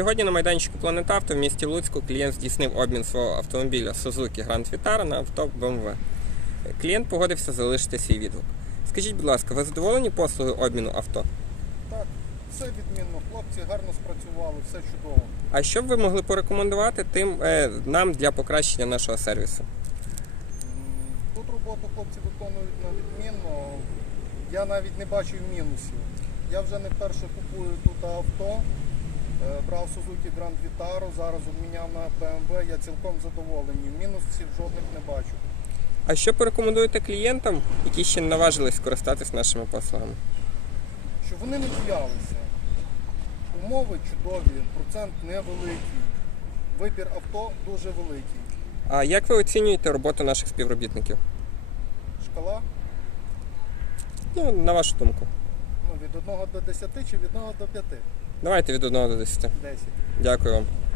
Сьогодні на майданчику Планета Авто в місті Луцьку клієнт здійснив обмін свого автомобіля Suzuki Grand Vitara на авто BMW. Клієнт погодився залишити свій відгук. Скажіть, будь ласка, ви задоволені послугою обміну авто? Так, все відмінно. Хлопці гарно спрацювали, все чудово. А що б ви могли порекомендувати тим е, нам для покращення нашого сервісу? Тут роботу хлопці виконують на відмінно. Я навіть не бачив мінусів. Я вже не вперше купую тут авто. Е, Брав Suzuki Grand Vitara, зараз обміняв на BMW, я цілком задоволений. Мінусів жодних не бачу. А що порекомендуєте клієнтам, які ще не наважились скористатись нашими послугами? Щоб вони не боялися. Умови чудові, процент невеликий. Вибір авто дуже великий. А як ви оцінюєте роботу наших співробітників? Шкала Ну, на вашу думку. Від 1 до 10 чи від 1 до 5? Давайте від 1 до 10. 10. Дякую вам.